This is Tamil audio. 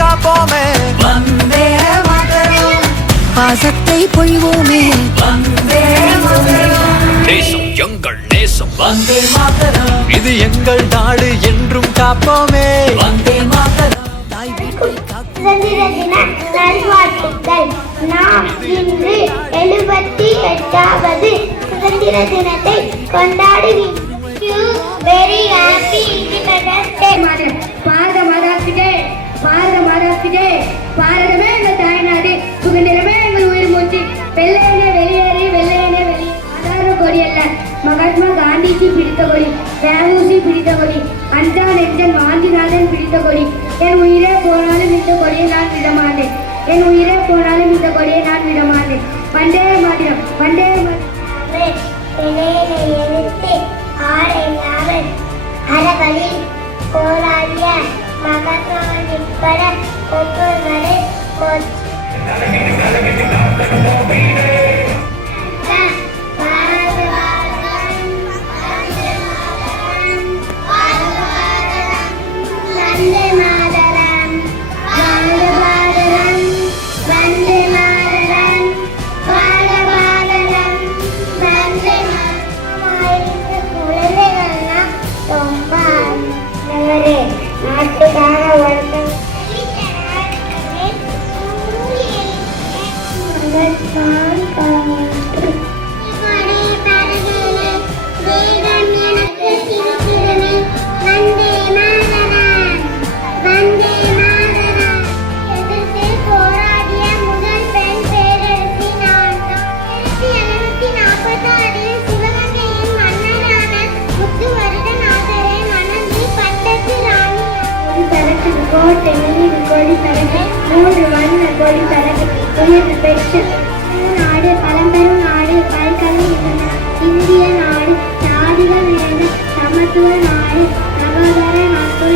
காப்போமே. வந்தே மாதரம். பாசத்தை பொழிவோமே. வந்தே மாதரம். தேசம் எங்கள் நேசம். வந்தே மாதரம். இது எங்கள் நாடு என்றும் காப்போமே. வந்தே மாதரம். தாய் வீட்டை சுதந்திர தின நல்வாழ்த்துக்கள். நாம் இன்று 78வது சுதந்திர தினத்தை கொண்டாடுகிறோம். Very happy independence day. Bharat மாதாக்கு ஜெய், பாரத மாதாக்கு ஜெய். பாரதமே எங்கள் தாய்நாடு, சுதந்திரமே எங்கள் உயிர் மூச்சு. வெள்ளையனே வெளியேறி, வெள்ளையனே வெளியே. சாதாரண கொடி அல்ல, மகாத்மா காந்திஜி பிடித்த கொடி, தேவூசி பிடித்த கொடி, அண்டா நெஞ்சன் வாந்திநாதன் பிடித்த கொடி. என் உயிரே போனாலும் இந்த கொடியை நான் விடமாட்டேன். என் உயிரே போனாலும் இந்த கொடியை நான் விடமாட்டேன். வந்தே மாதரம், வந்தே மாதரம். எழுத்து ஆடையாளர் அறவழி போராடிய மகாத்மா உட்பட ஒவ்வொருவரை கொடி தரகு 3 வண்ண கொடி தரகு உயர்வு பெற்று நாடு பழம்பெரும் நாடு கல்கலை இந்திய நாடு சாதிகள் நிறைந்த சமத்துவ நாடு சகோதர நாட்டு